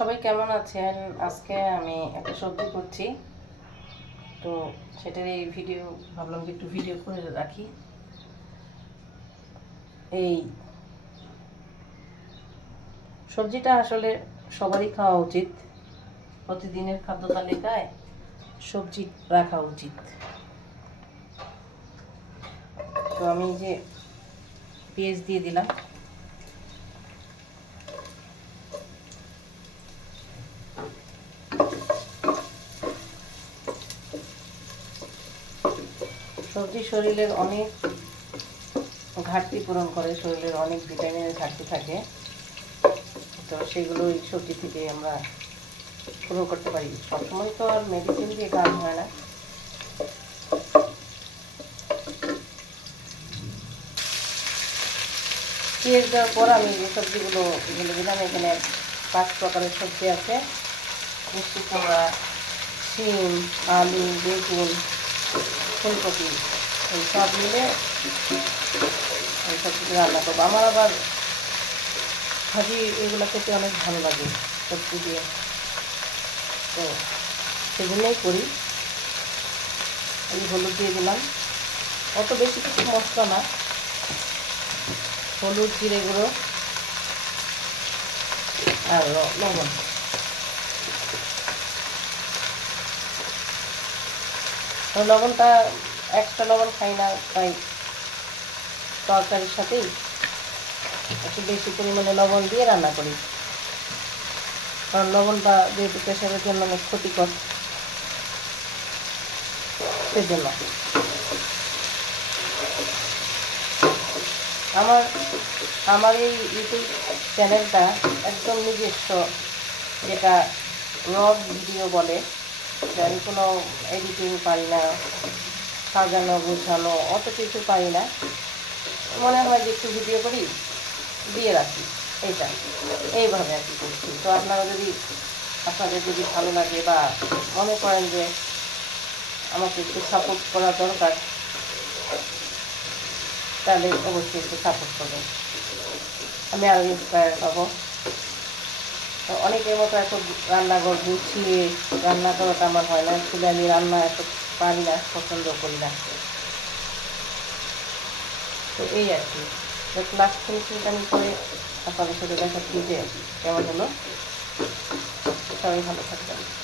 সবাই কেমন আছেন? আজকে আমি একটা সবজি করছি। তো সেটার এই ভিডিও ভাবলাম যে একটু ভিডিও করে রাখি। এই সবজিটা আসলে সবারই খাওয়া উচিত। প্রতিদিনের খাদ্য তালিকায় সবজি রাখা উচিত। তো আমি যে পেঁয়াজ দিয়ে দিলাম। সবজি শরীরের অনেক ঘাটতি পূরণ করে, শরীরের অনেক ভিটামিনের ঘাটতি থাকে। তো সেগুলো এই সবজি থেকে আমরা পূরণ করতে পারি। সবসময় তো আর মেডিসিন দিয়ে কাজ হয় না। পেঁয়াজ দেওয়ার পর আমি যে সবজিগুলো ঢেলে দিলাম, এখানে পাঁচ প্রকারের সবজি আছে। মিষ্টি কুমড়া শিম, আলু, বেগুন ফুলকপি এই সব মিলে এই সবজি রান্না করব। আমার আবার ভাজি এগুলো খেতে অনেক ভালো লাগে, সবজি দিয়ে। তো সেজন্যই করি। এই হলুদ দিয়ে দিলাম। অত বেশি কিছু মশলা না। হলুদ, জিরে গুঁড়ো আর লবণ। লবণটা, একটা লবণ খাই না, তাই তরকারির সাথেই একটু বেশি পরিমাণে লবণ দিয়ে রান্না করি। কারণ লবণটা যেহেতু প্রেশারের জন্য অনেক ক্ষতিকর, সেজন্য। আমার আমার এই ইউটিউব চ্যানেলটা একদম নিজস্ব, যেটা ব্লগ ভিডিও বলে। আমি কোনো এডিটিং পারি না, সাজানো, গোছানো, অত কিছু পারি না। মনে হয় যে একটু ভিডিও করি, দিয়ে রাখি, এইটা। এইভাবে আর কি করছি। তো আপনারা যদি, আপনাদের যদি ভালো লাগে বা মনে করেন যে আমাকে একটু সাপোর্ট করা দরকার, তাহলে অবশ্যই একটু সাপোর্ট করবেন। আমি আরও ইন্সপায়ার পাবো অনেকের মতো এত রান্নাঘর গুছিয়ে রান্না করাটা আমার হয় না। শুধু আমি রান্না এত পারি না, পছন্দ করি না। তো এই আর কি। ক্লাস ফিনিশিংটা আমি করে আপনাদের সাথে দেখাচ্ছি যে কেমন হলো? সবাই ভালো থাকবেন।